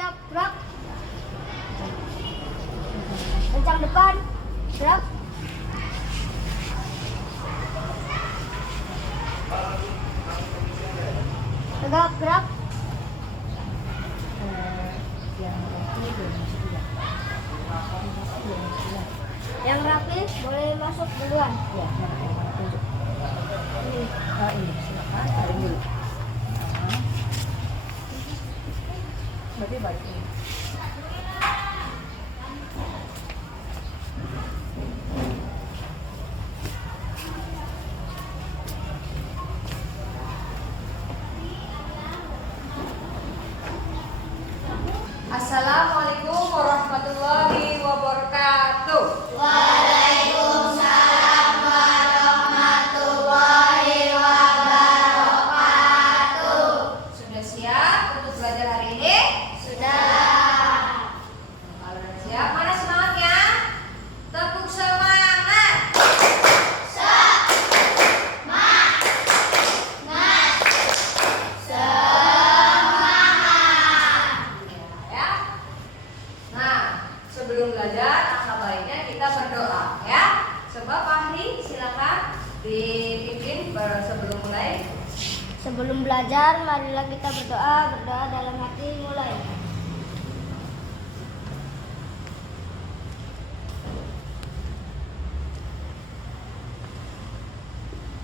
siap, gerak. Kencang depan, gerak. Tegak, gerak. Yang rapi boleh masuk duluan. Ya, Ini. ini silakan tarik dulu. Berarti balik ini. Assalamualaikum warahmatullahi wabarakatuh. Waalaikumsalam warahmatullahi wabarakatuh. Sudah siap untuk belajar hari ini? Sudah. Kalau sudah siap, mana semangatnya? Tepuk semangat. Ya. Nah, sebelum belajar, alangkah baiknya kita berdoa ya. Coba Pak Ahli, silakan dipimpin sebelum mulai. Sebelum belajar, marilah kita berdoa. Berdoa dalam hati, mulai.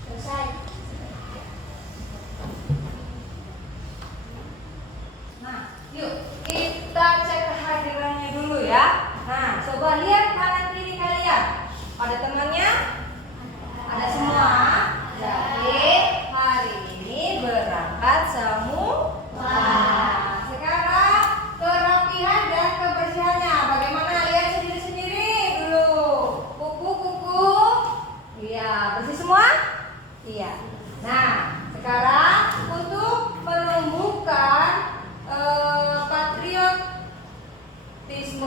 Selesai. Nah, yuk kita cek kehadirannya dulu ya. Nah, coba lihat kanan kiri kalian. Ada temannya? Ada semua. Jadi hari ini berangkat semua. Nah, sekarang kerapihan dan kebersihannya. Bagaimana? Lihat sendiri-sendiri dulu. Kuku. Iya, bersih semua? Iya. Nah, sekarang untuk menumbuhkan patriotisme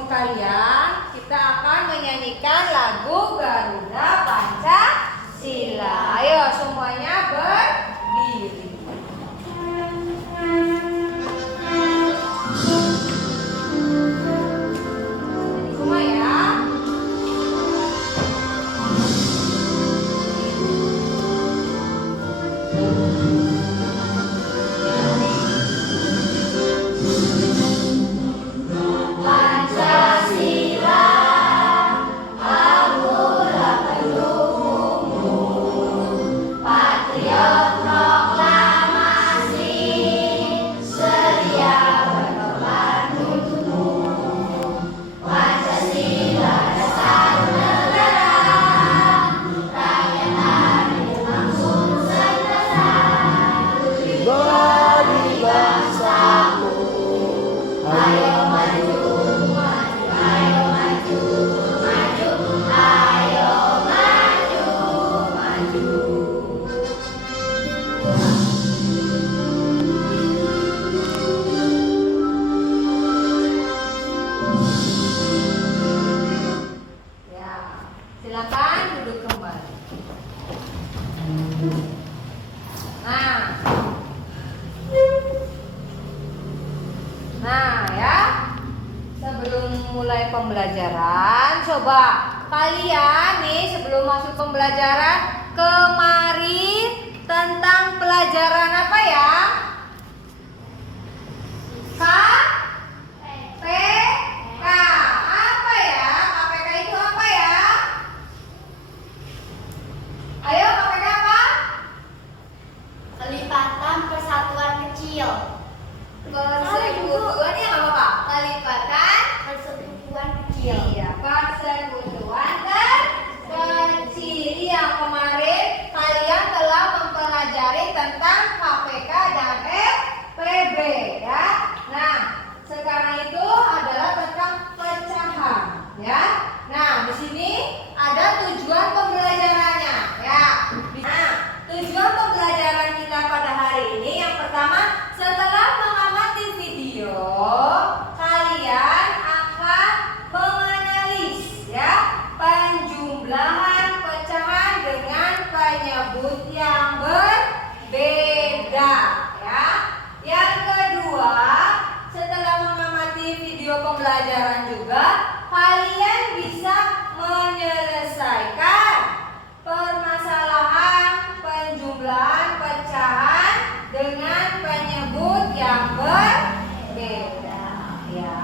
kalian, kita akan menyanyikan lagu Garuda Pancasila. Ayo semuanya berdiri. Semua ya. Pancasila, anulah pendukungmu. Patriot proklamasi, sedia berkorban untukmu. Pancasila dasar negara, rakyat adil langsung sentosa. Bagi bangsamu, ayo maju, maju, ayo maju, maju, ayo maju, maju. Ya, silakan duduk kembali. Nah ya, sebelum mulai pembelajaran, coba kalian nih sebelum masuk pembelajaran kemarin tentang pelajaran apa ya? KPK. Apa ya? KPK itu apa ya? Ayo, KPK apa? Kelipatan persatuan kecil. Persekutuan ya nggak apa-apa. Kelipatan. Persekutuan kecil. Iya, persekutuan terkecil. Yang kemarin kalian telah mempelajari tentang KPK dan FPB ya. Nah, video pembelajaran juga kalian bisa menyelesaikan permasalahan penjumlahan pecahan dengan penyebut yang berbeda ya.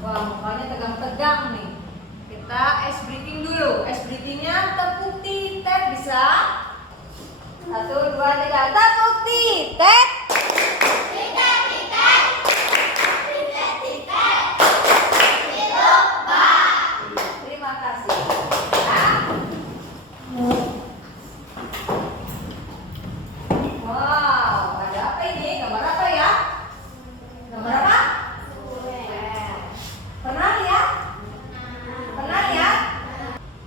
Wah, mukanya tegang-tegang nih. Kita ice breathing dulu. Ice breathingnya tepuk titik bisa. 1, 2, 3, tepuk titik. Terima kasih. Wow, ada apa ini? Gambar apa ya? Gambar apa? Pernah lihat? Pernah lihat?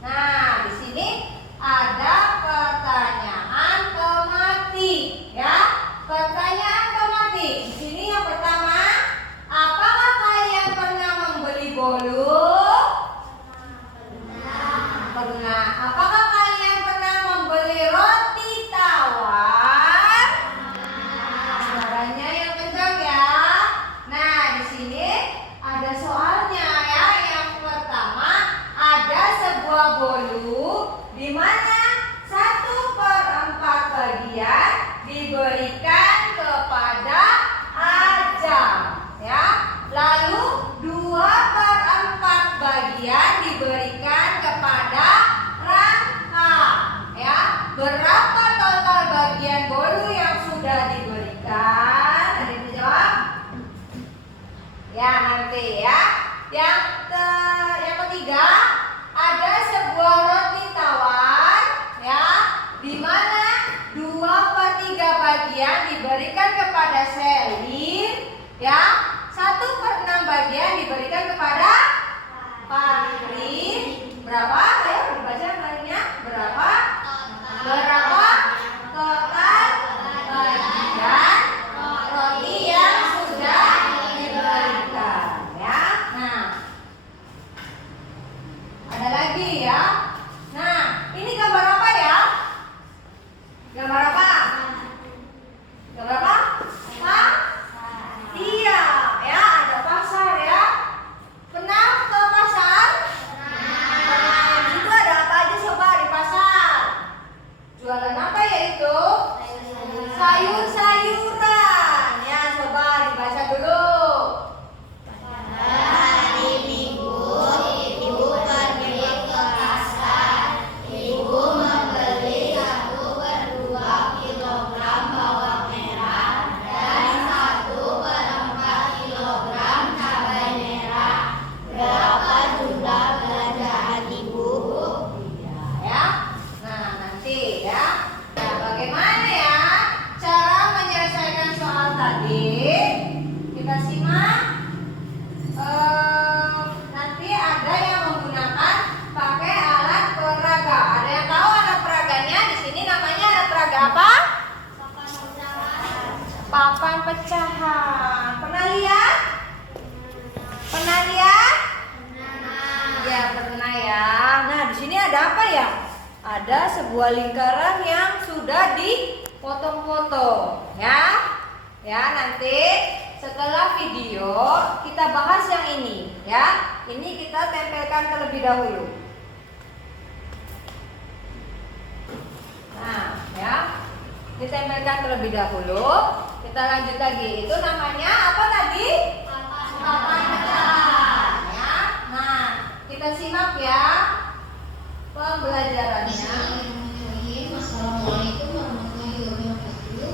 Nah, di sini ada pertanyaan tematik, ya. Pertanyaan tematik. Di sini yang pertama, apakah kalian pernah membeli bolu? Pernah. Apakah kalian pernah membeli roti tawar? Suaranya yang kencang ya. Nah, di sini ada soalnya ya. Yang pertama, ada sebuah bolu di mana 1/4 bagian diberikan kepada Ajam, ya. Lalu 2/4 bagian diberikan kepada Rangka, ya. Berapa total bagian bolu yang sudah diberikan? Ada yang dijawab? Ya, nanti ya. Yang ketiga, ada sebuah roti tawar, ya, di mana 2/3 bagian diberikan kepada Selin, ya. 1/6 bagian diberikan kepada Farin. Berapa? Ayo dibaca bagiannya. Berapa? Berapa total bagian roti yang sudah diberikan, ya. Nah, ada lagi ya. Nah, ini gambar apa ya? Gambar apa? Gambar apa? Iya, ya, ada pasar ya. Pernah ke pasar? Nah, di situ ada apa aja coba di pasar? Jualan apa ya itu? Sayur-sayuran. Ya, coba dibaca dulu. Hari Minggu, ibu pergi ke pasar. Ibu membeli 1/2 kilogram bawang merah dan 1/4 kilogram cabai merah. Berapa jumlah belanjaan ibu? Ya. Nah, nanti ya. Nah, bagaimana ya cara menyelesaikan soal tadi? Kita simak. Nanti ada yang menggunakan pakai alat peraga. Ada yang tahu alat peraganya? Di sini namanya alat peraga apa? Papan pecahan. Pernah lihat? Pernah lihat? Ya, pernah ya. Nah, di sini ada apa ya? Ada sebuah lingkaran yang sudah dipotong-potong, ya. Ya, nanti setelah video kita bahas yang ini, ya. Ini kita tempelkan terlebih dahulu. Nah, ya. Ditempelkan terlebih dahulu. Kita lanjut lagi. Itu namanya apa tadi? Papan pecahan, ya. Nah, kita simak ya pembelajarannya. Assalamualaikum warahmatullahi wabarakatuh.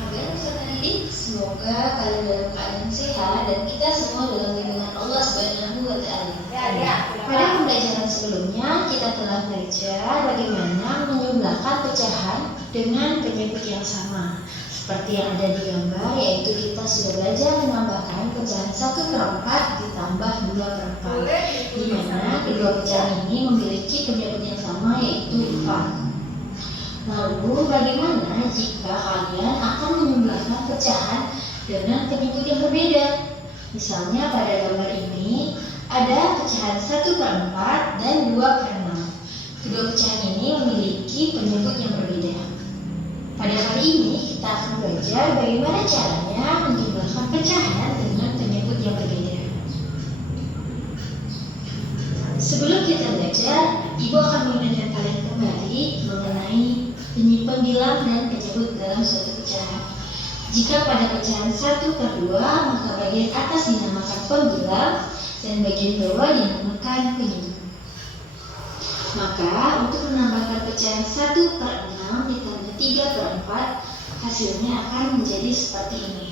Agar peserta didik, semoga kalian dalam keadaan sehat dan kita semua dalam lindungan Allah Subhanahu wa Ta'ala. Ya. Pada pembelajaran sebelumnya kita telah belajar bagaimana menjumlahkan pecahan dengan penyebut yang sama. Seperti yang ada di gambar, yaitu kita sudah belajar menambahkan pecahan 1/4 ditambah 2/4, di mana kedua pecahan ini memiliki penyebut yang sama, yaitu 4. Lalu bagaimana jika kalian akan menjumlahkan pecahan dengan penyebut yang berbeda? Misalnya pada gambar ini ada pecahan 1/4 dan 2/6. Kedua pecahan ini memiliki penyebut yang berbeda. Pada kali ini kita akan belajar bagaimana caranya menjumlahkan pecahan dengan penyebut yang berbeda. Jika pada pecahan 1/2, maka bagian atas dinamakan pembilang dan bagian bawah dinamakan penyebut. Maka untuk menambahkan pecahan 1/6 ditambah 3/4, hasilnya akan menjadi seperti ini.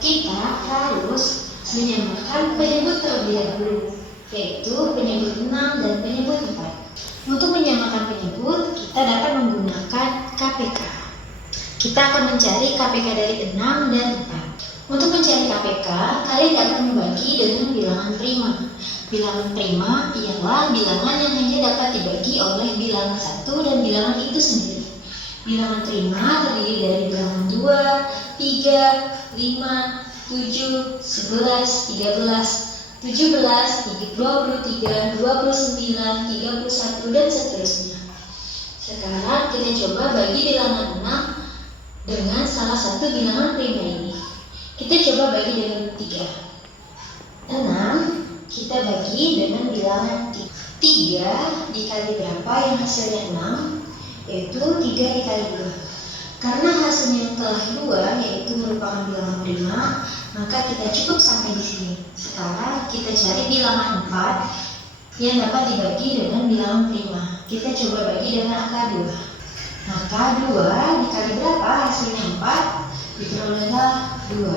Kita harus menyamakan penyebut terlebih dahulu, yaitu penyebut 6 dan penyebut 4. Untuk menyamakan penyebut, kita dapat menggunakan KPK. Kita akan mencari KPK dari 6 dan 4. Untuk mencari KPK, kalian dapat membagi dengan bilangan prima. Bilangan prima ialah bilangan yang hanya dapat dibagi oleh bilangan 1 dan bilangan itu sendiri. Bilangan prima terdiri dari bilangan 2, 3, 5, 7, 11, 13, 17, 23, 29, 31, dan seterusnya. Sekarang kita coba bagi bilangan 6 dengan salah satu bilangan prima ini. Kita coba bagi dengan 3. 6 kita bagi dengan bilangan 3 dikali berapa yang hasilnya 6, yaitu 3 dikali 2. Karena hasilnya yang telah 2 yaitu merupakan bilangan prima, maka kita cukup sampai di sini. Sekarang kita cari bilangan 4 yang dapat dibagi dengan bilangan prima. Kita coba bagi dengan angka 2. Angka 2 dikali berapa hasilnya 4? Diperolehlah 2.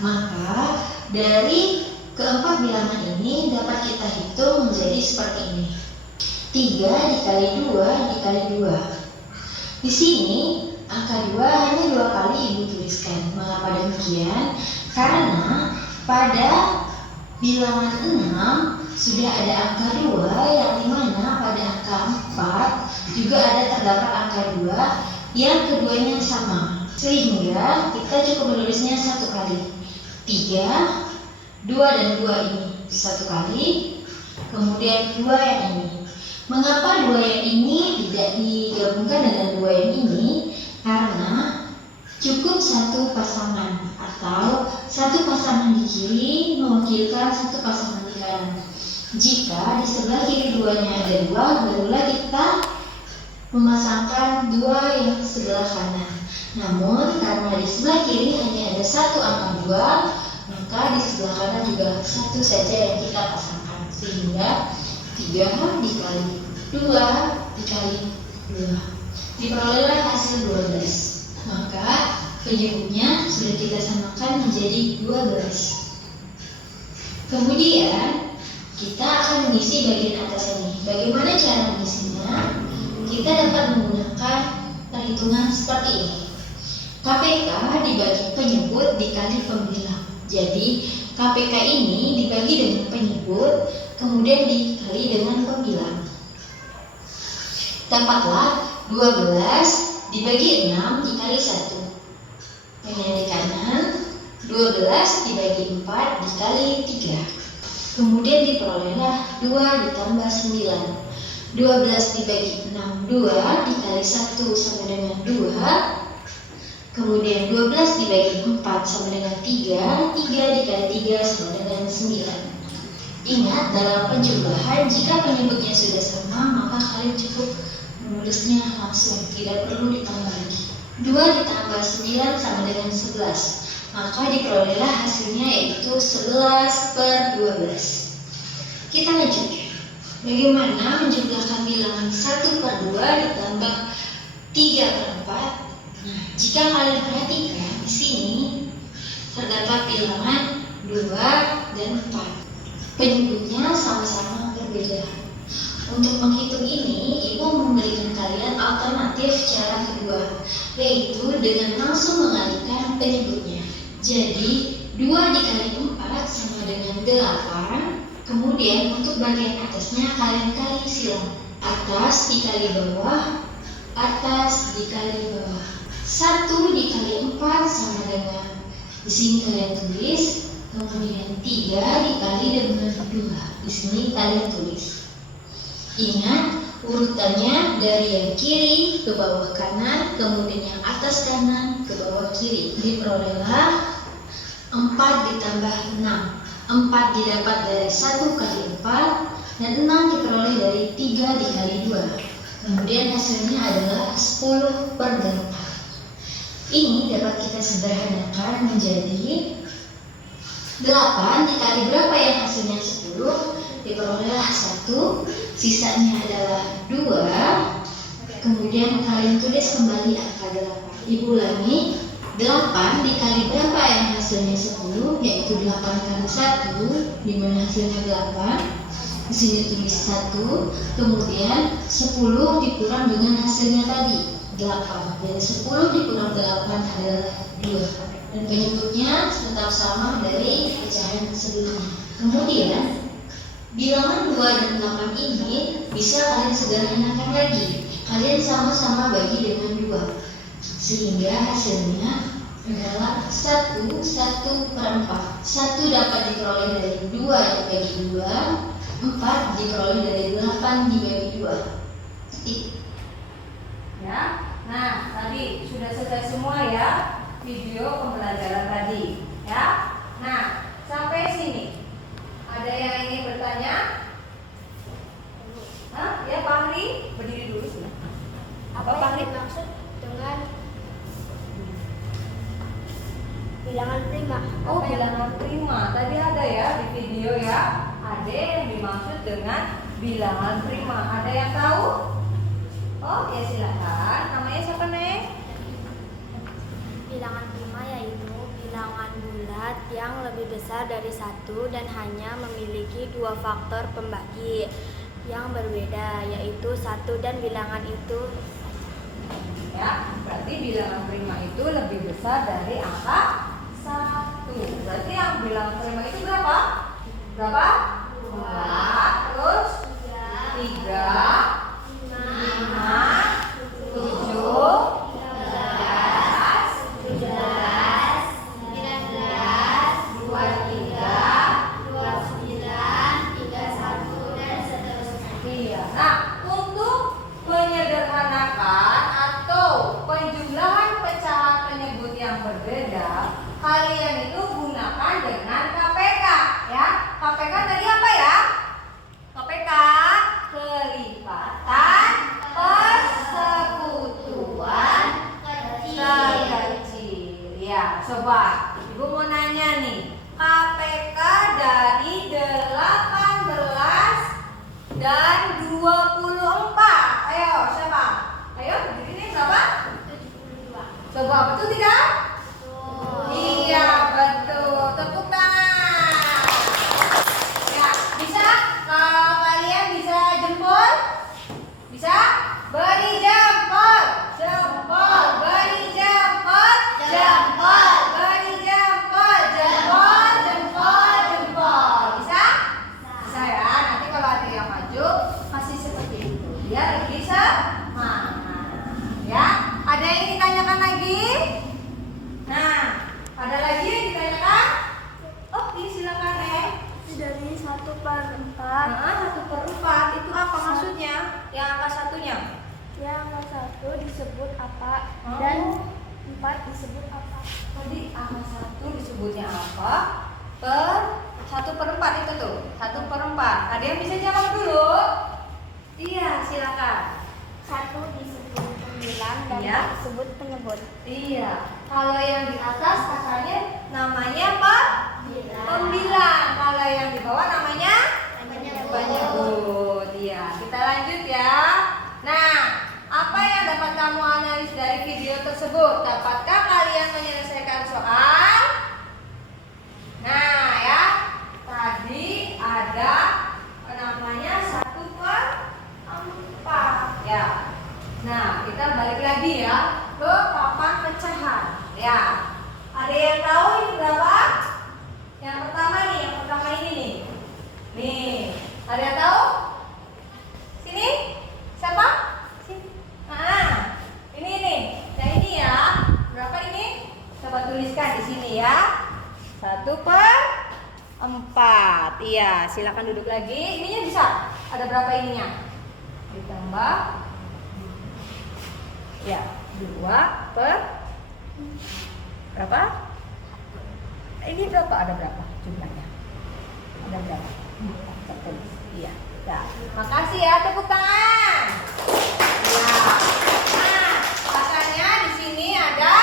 Maka dari keempat bilangan ini dapat kita hitung menjadi seperti ini. 3 dikali 2 dikali 2. Di sini angka 2 hanya 2 kali Ibu tuliskan. Mengapa demikian? Karena pada bilangan 6 sudah ada angka 2 yang dimana pada angka 4 juga ada terdapat angka 2 yang keduanya sama. Sehingga kita cukup menulisnya 1 kali. 3, 2 dan 2 ini 1 kali, kemudian 2 yang ini. Mengapa 2 yang ini tidak digabungkan dengan 2 yang ini? Karena cukup satu pasangan atau satu pasangan di kiri mewakilkan satu pasangan di kanan. Jika di sebelah kiri 2-nya ada 2, barulah kita memasangkan 2 yang sebelah kanan. Namun karena di sebelah kiri hanya ada satu angka 2, maka di sebelah kanan juga satu saja yang kita pasangkan. Sehingga 3 dikali 2 dikali 2 diperolehlah hasil 12. Maka penyebutnya sudah kita samakan menjadi 12. Kemudian kita akan mengisi bagian atas ini. Bagaimana cara mengisinya? Kita dapat menggunakan perhitungan seperti ini. KPK dibagi penyebut dikali pembilang. Jadi KPK ini dibagi dengan penyebut, kemudian dikali dengan pembilang. Dapatlah 12 dibagi 6 dikali 1. Yang di kanan 12 dibagi 4 dikali 3. Kemudian diperolehlah 2 ditambah 9. 12 dibagi 6 2 dikali 1 sama dengan 2. Kemudian 12 dibagi 4 sama dengan 3. 3 dikali 3 sama dengan 9. Ingat, dalam penjumlahan jika penyebutnya sudah sama, maka kalian cukup menulisnya langsung, tidak perlu ditambah lagi. 2 ditambah 9 sama dengan 11. Maka diperolehlah hasilnya yaitu 11/12. Kita lanjut. Bagaimana menjumlahkan bilangan 1/2 ditambah 3/4? Nah, jika kalian perhatikan di sini terdapat bilangan 2 dan 4. Penyebutnya sama-sama berbeda. Untuk menghitung ini, Ibu memberikan kalian alternatif cara kedua, yaitu dengan langsung mengalihkan penyebutnya. Jadi 2 dikali 4 sama dengan 8. Kemudian untuk bagian atasnya kalian kali silang. Atas dikali bawah, atas dikali bawah. 1 dikali 4 sama dengan, di sini kalian tulis. Kemudian 3 dikali dengan 2. Di sini kalian tulis. Ingat, urutannya dari yang kiri ke bawah kanan, kemudian yang atas kanan ke bawah kiri. Diperolehlah 4 ditambah 6. 4 didapat dari 1 kali 4, dan 6 diperoleh dari 3 dikali 2. Kemudian hasilnya adalah 10/8. Ini dapat kita sederhanakan menjadi 8 dikali berapa yang hasilnya 10, diperolehlah 1, sisanya adalah 2. Kemudian kalian tulis kembali angka 8. Ibu ulangi, 8 dikali berapa yang hasilnya 10, yaitu 8 kali 1, dimana hasilnya 8. Di sini tulis 1, kemudian 10 dikurang dengan hasilnya tadi 8. Jadi 10 dikurang 8 adalah 2. Dan penyebutnya tetap sama dari pecahan sebelumnya. Kemudian bilangan 2 dan 8 ini bisa kalian sederhanakan lagi. Kalian sama-sama bagi dengan 2, sehingga hasilnya adalah 1/4. 1 dapat diperoleh dari 2 dibagi 2, 4 diperoleh dari 8 dibagi 2. Titik. Ya. Nah, tadi sudah selesai semua ya video pembelajaran tadi, ya. Nah, sampai sini ada yang ingin bertanya? Hah? Ya, Pak Fahri, berdiri dulu sini. Apa Pak Fahri? Maksud dengan bilangan prima? Oh, bilangan prima. Tadi ada ya di video ya. Ada yang dimaksud dengan bilangan prima. Ada yang tahu? Oh, ya silakan. Namanya siapa, Neng? Bilangan prima yaitu bilangan bulat yang lebih besar dari 1 dan hanya memiliki 2 faktor pembagi yang berbeda, yaitu 1 dan bilangan itu. Ya, berarti bilangan prima itu lebih besar dari angka 1. Berarti yang bilangan prima itu berapa? Berapa? 2, terus 3, 5, 7, 11, Nah, untuk menyederhanakan atau penjumlahan pecahan penyebut yang berbeda, kalian itu gunakan dengan KPK ya. KPK tadi apa ya? KPK kelipatan persekutuan terkecil. Ya, coba Ibu mau nanya nih. KPK dari 18 dan 24. Ayo, siapa? Ayo, berdiri nih berapa? 72. Coba, betul tidak? Iya, betul. Tepuk tangan. Ya, bisa? Kalau kalian bisa jempol? Bisa? Beri jempol. Jempol, beri jempol. Jempol, beri jempol. Jempol, jempol, jempol. Bisa? Bisa ya. Nanti kalau ada yang maju, kasih seperti itu. Biar lebih semangat. Ya, ada yang ingin ditanyakan lagi? Nah, ada lagi yang ditanyakan? Oh, ini silakan Neng. Dari 1/4. Nah, 1/4 itu apa maksudnya? Yang angka satunya? Yang angka 1 disebut apa Oh. dan 4 disebut apa? Tadi angka 1 disebutnya apa? 1/4 itu tuh. 1/4. Ada yang bisa jawab dulu? Iya, silakan. 1 disebut pembilang dan Iya. 4 disebut penyebut. Iya. Kalau yang di atas katanya namanya apa? Pembilang. Kalau yang di bawah namanya penyebut. Iya. Kita lanjut ya. Nah, apa yang dapat kamu analis dari video tersebut? Dapatkah kalian menyelesaikan soal? Nah, ya. Tadi ada namanya 1/4. Ya. Nah, kita balik lagi ya ke papan pecahan. Ya. Ada yang tahu ini berapa? Yang pertama nih, yang pertama ini nih. Nih, ada yang tahu? Sini? Siapa? Sini. Nah, ini nih. Yang ini ya. Berapa ini? Coba tuliskan di sini ya. 1/4. Iya, silakan duduk lagi. Ininya bisa. Ada berapa ininya? Ditambah ya, 2 per berapa? Ini berapa? Ada berapa jumlahnya? Ada berapa? Tertulis. Iya. Ya. Makasih ya, tepuk tangan. Ya. Nah, makanya di sini ada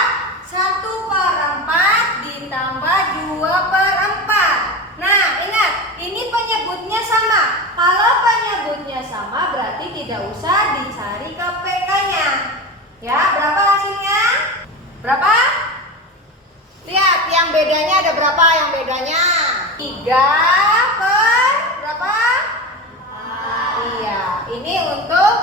Berapa? Lihat, yang bedanya ada berapa yang bedanya? 3 per berapa? Iya, ini untuk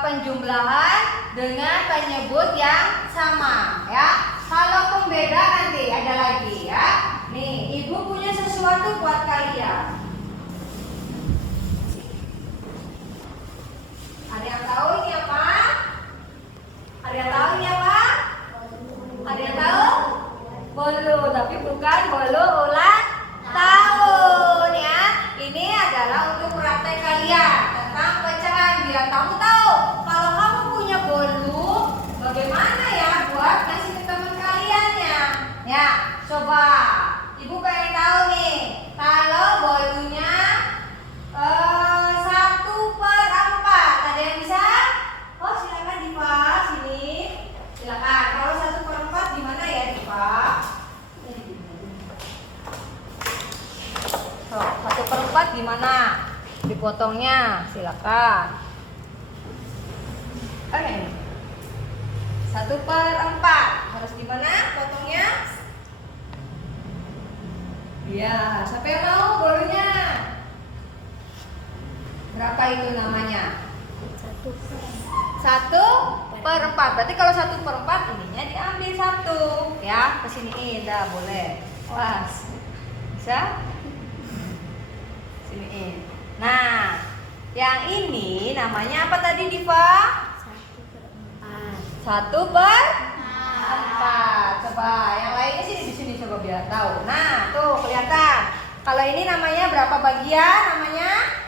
penjumlahan dengan penyebut yang sama ya. Kalau pembeda nanti ada lagi ya. Nih, ibu punya sesuatu buat kalian. Ada yang tahu ini apa? Ada yang tahu ini apa? Ada yang tahu? Bolu, tapi bukan bolu ulang tahun ya. Ini adalah untuk praktek kalian tentang pecahan. Biar kamu tahu kalau kamu punya bolu, bagaimana ya buat kasih ke teman kalian ya. Ya, coba. Ibu pengen tahu nih, kalau bolunya 1/4, ada yang bisa? Oh silakan Diva, sini. Silakan. Kalau 1/4 gimana ya Diva? So, 1/4 gimana? Dipotongnya, silakan. Oke. 1/4 harus gimana potongnya? Iya, siapa yang mau bolunya? Berapa itu namanya? 1/4. Berarti kalau 1/4 ininya diambil 1 ya, kesiniin dah boleh. Was. Bisa? Siniin. Nah, yang ini namanya apa tadi Diva? 1/4. Coba yang lainnya sini di sini coba biar tahu. Nah, tuh kelihatan. Kalau ini namanya berapa bagian namanya?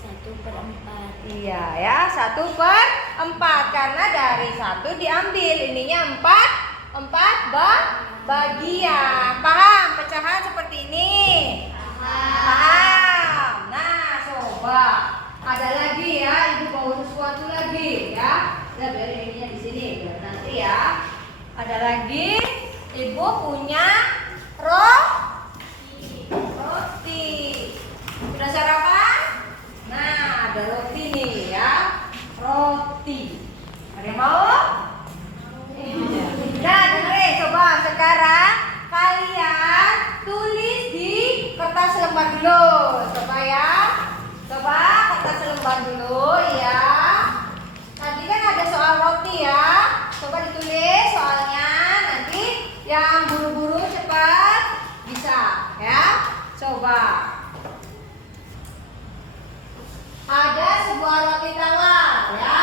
1/4. Iya ya, 1/4 karena dari 1 diambil, ininya 4 bagian. Paham pecahan seperti ini? Paham. Nah, coba ada lagi ya, ibu bawa sesuatu lagi ya. Udah biarin ininya di sini biar nanti ya. Ada lagi, ibu punya roti. Sudah sarapan? Nah, ada roti nih ya. Roti. Ada yang mau? Nah, dengerin coba sekarang kalian tulis di kertas lembar dulu. Coba ya. Coba kertas lembar dulu ya. Tadi kan ada soal roti ya. Coba ditulis soalnya, nanti yang buru-buru cepat bisa ya. Coba. Ada sebuah roti tawar ya.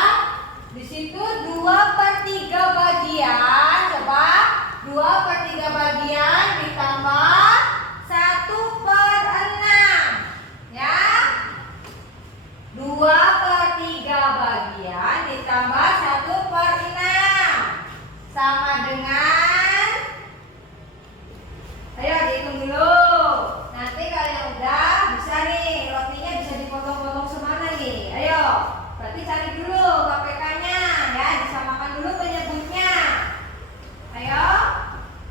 Di situ 2/3 bagian. Coba 2/3 bagian ditambah 1/6 ya. 2/3 bagian ditambah 1/6 sama dengan, ayo dihitung dulu. Nanti kalian udah bisa nih, rotinya bisa dipotong-potong semana nih. Ayo, berarti cari dulu KPK-nya ya, disamakan dulu penyebutnya. Ayo,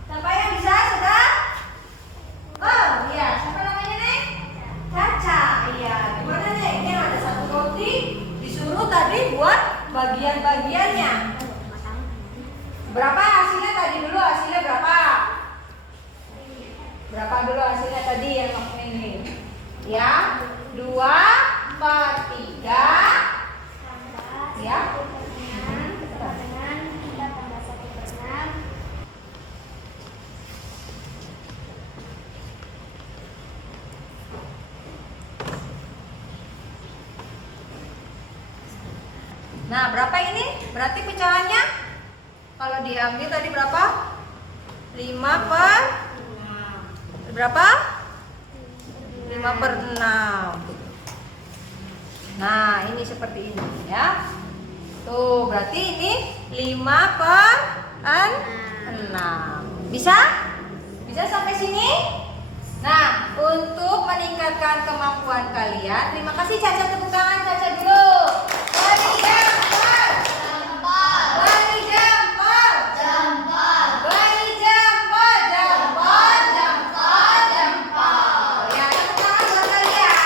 siapa yang bisa sudah? Oh iya, siapa namanya nih? Caca. Iya, gimana nih? Ini ada satu roti, disuruh tadi buat bagian-bagiannya. Berapa hasilnya tadi dulu? Hasilnya berapa? Berapa dulu hasilnya tadi yang ini? Ya, 2/3 ya. Dengan kita tambah 1/6. Nah, berapa ini? Berarti pecahannya kalau diambil tadi berapa? 5 per berapa? 5/6. Nah, ini seperti ini ya. Tuh, berarti ini 5/6. Bisa? Bisa sampai sini? Nah, untuk meningkatkan kemampuan kalian, terima kasih Caca, tepuk tangan Caca dulu. Beri jempol. Beri jempol. Beri jempol. Ya, tepuk tangan buat kalian.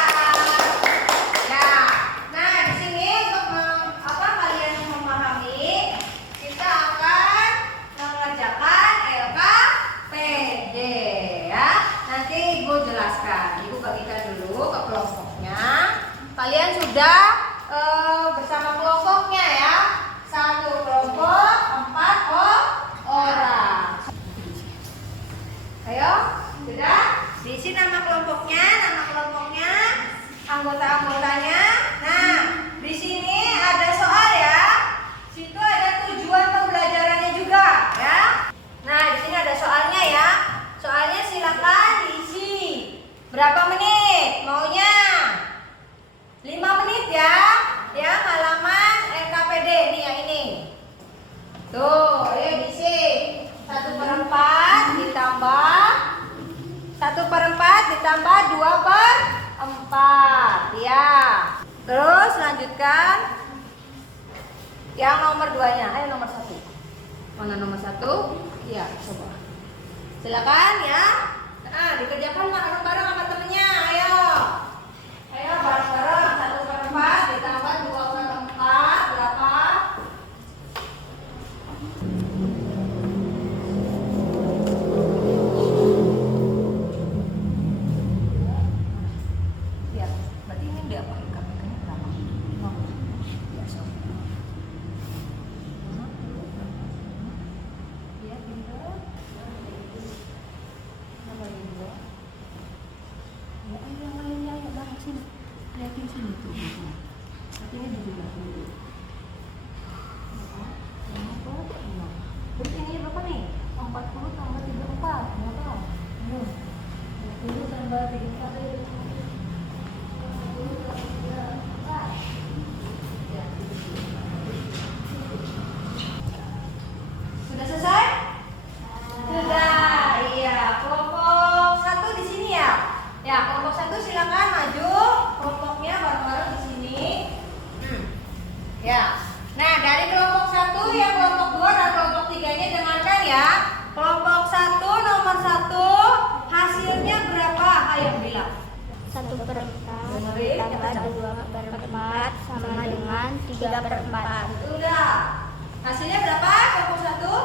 Ya, nah di sini untuk kalian memahami, kita akan sudah bersama kelompoknya ya. Satu kelompok 4 orang. Ayo, sudah? Diisi nama kelompoknya, anggota-anggotanya. Nah, di sini ada soal ya. Situ ada tujuan pembelajarannya juga ya. Nah, di sini ada soalnya ya. Soalnya silakan diisi. Berapa menit maunya? 5 menit ya. Ya, halaman LKPD nih yang ini. Tuh, ayo diisi. 1/4 ditambah 1/4 ditambah 2/4 ya. Terus lanjutkan yang nomor 2-nya. Ayo nomor 1. Mana nomor 1? Iya, coba. Silakan ya. Nah, dikerjakan bareng-bareng sama temennya. Ayo. Ayo bareng-bareng. 1/4 ditambah 2/4 berapa? Ya, berarti ini dia apa? KPK-nya berapa? Oh, ya, so. Ya, pintar. Apa ini dua? Ya, ayo yang lainnya, ayo bang sini. Lihatin sini tuh. Berarti ini juga dulu. Berarti ini berapa nih? 40 tambah 34. Berapa? 40 tambah 34. Sudah selesai? Sudah. Iya, kelompok 1 di sini ya. Ya, kelompok 1 silakan maju. Kelompoknya bareng-bareng di sini. Ya. Nah, dari kelompok 1 yang kelompok 2 dan kelompok 3-nya dengarkan ya. Kelompok 1 nomor 1 hasilnya berapa? Ayo bilang. 1/4 Dengerin, tambah 2/4 sama dengan 3/4. Sudah. Hasilnya berapa? Kelompok 1?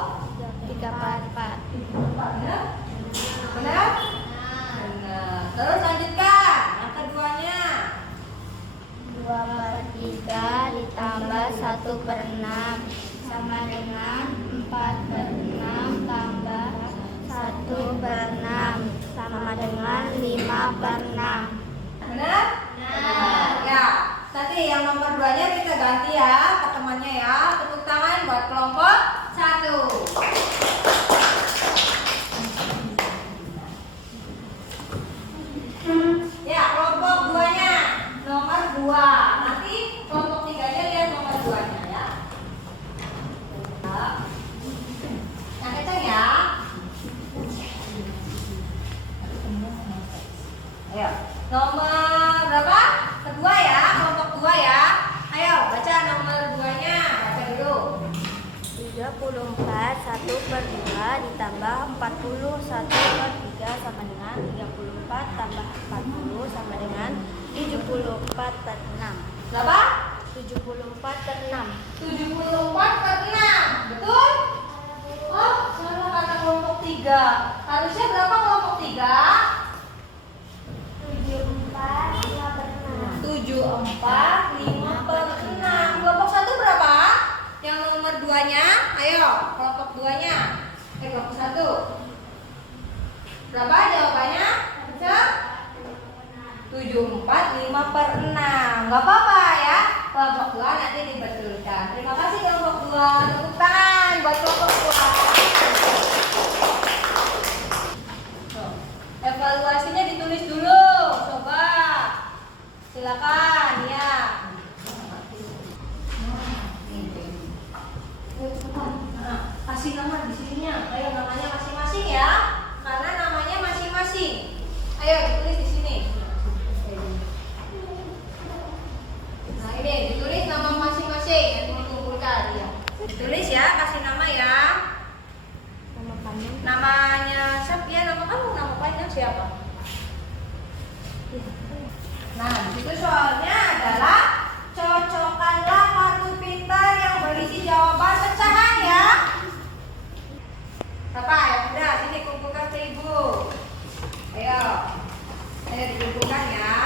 3/4. Benar? Benar? Benar. Terus lanjutkan. Yang keduanya. 2/3 ditambah 1/6 sama dengan 4/6 tambah 1/6 sama dengan 5/6. Benar? Benar. Ya. Nanti yang nomor 2-nya kita ganti ya ke temannya ya. Tepuk tangan buat kelompok 1. Ya, kelompok 2-nya nomor 2. Nanti kelompok 3-nya lihat nomor 2-nya ya. Yang kencang ya. Ayo, nomor berapa? Kedua ya, kelompok 2 ya. Ayo, baca nomor 2-nya. Baca dulu. 34 1/2 ditambah 40 1/3 sama dengan 34 tambah 40 sama dengan 74/6. Berapa? 74/6. 74/6. Betul? Oh, salah kata kelompok 3. Harusnya berapa kelompok 3? 74 5/6. 74 5/6. Kelompok 1 berapa? Yang nomor 2-nya. Ayo, kelompok 2-nya. Kelompok 1. Berapa jawabannya? Bisa? 74 5/6. Gak apa-apa ya. Kelompok 2 nanti dibetulkan. Terima kasih kelompok 2. Tepuk tangan buat kelompok 2. Evaluasinya ditulis dulu. Coba. Silakan ya. Kasih nama di sininya. Ayo namanya masing-masing ya. Karena namanya masing-masing. Ayo ditulis di sini. Nah ini ditulis nama masing-masing yang dikumpulkan ya. Ditulis ya, kasih nama ya. Nama kamu. Namanya siapa? Ya nama kamu, nama panjang siapa? Nah disitu soalnya adalah cocokkanlah kartu pintar yang berisi jawaban pecahan ya. Bapak ya udah sini kumpulkan ke ibu. Ayo dikumpulkan ya.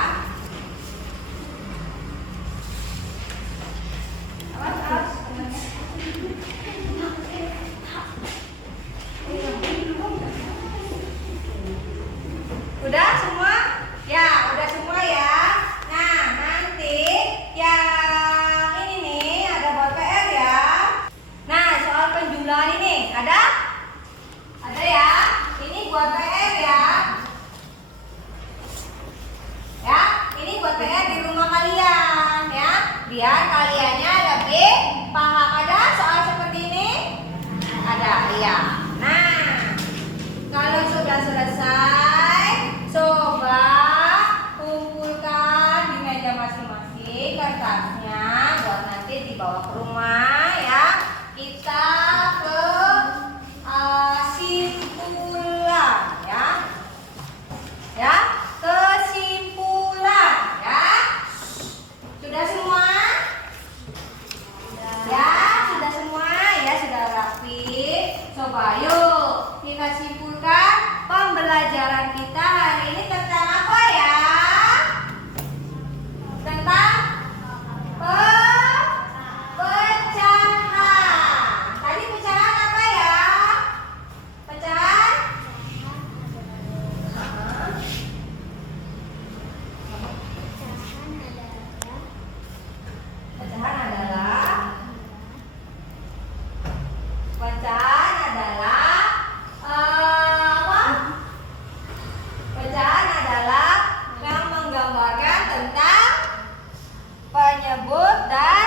biar kaliannya lebih paham. Ada soal seperti ini? Ada, iya. Nah, kalau sudah selesai, coba kumpulkan di meja masing-masing kertasnya buat nanti dibawa ke rumah ya. Kita ke kesimpulan ya. Ya, kesimpulan ya. Sudah semua? Ya, sudah semua ya, sudah rapi. Coba yuk kita simpulkan pembelajaran kita hari ini tentang apa ya? Tentang pecahan. Tadi pecahan apa ya? Pecahan? Pecahan adalah apa? Pecahan adalah yang menggambarkan tentang penyebut dan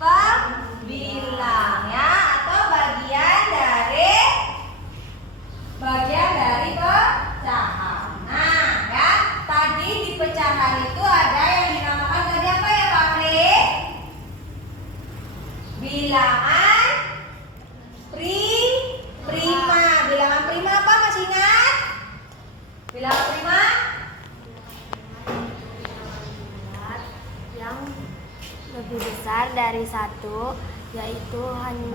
pembilang ya, atau bagian dari pecahan. Nah, ya, tadi di pecahan itu ada yang dinamakan tadi apa ya, Pak Pri? Bilangan prima. Bilangan prima apa, masih ingat? Bilangan prima yang lebih besar dari satu, yaitu hanya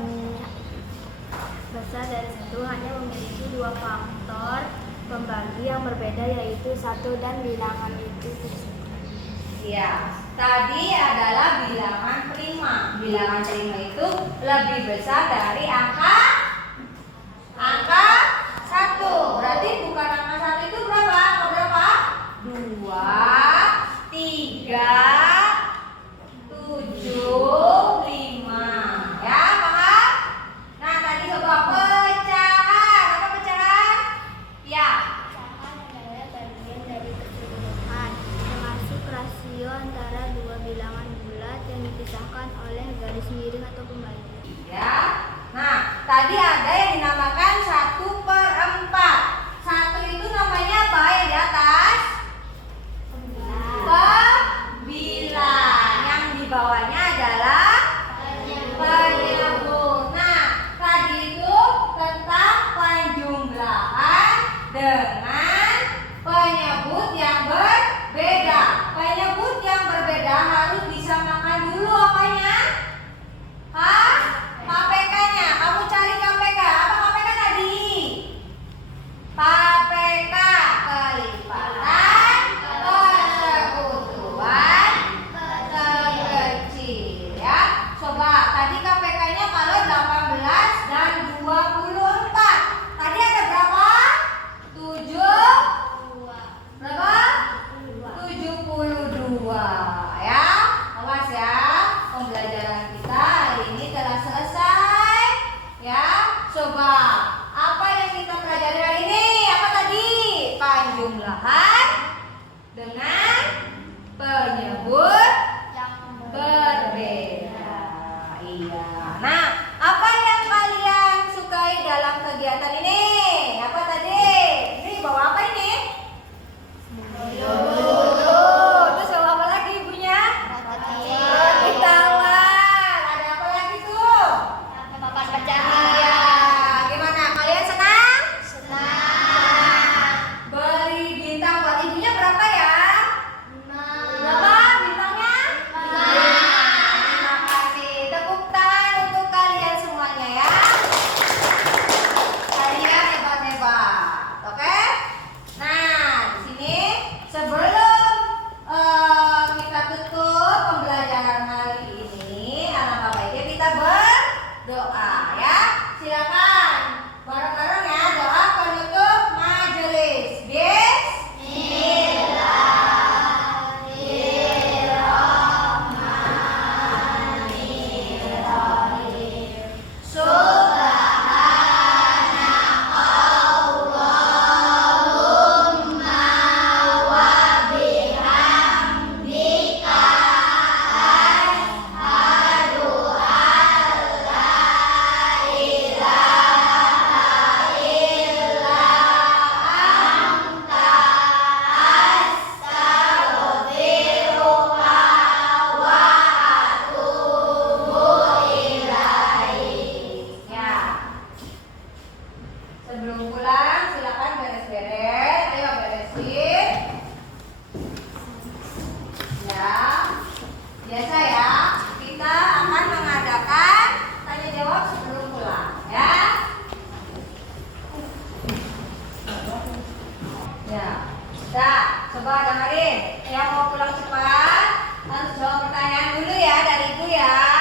memiliki dua faktor pembagi yang berbeda, yaitu 1 dan bilangan itu tersebut. Iya, tadi adalah bilangan prima. Bilangan prima itu lebih besar dari angka 1. Berarti bukan angka 1 itu berapa? Angka berapa? 2, 3, 7, 5. Ya, paham? Nah, tadi coba pecahan. Apa pecahan? Ya. Pecahan adalah bagian dari keseluruhan, termasuk rasio antara dua bilangan bulat yang dipisahkan oleh garis miring atau pembagi. Ya. Nah, tadi Coba dengerin. Yang mau pulang cepat harus jawab pertanyaan dulu ya dari Ibu ya.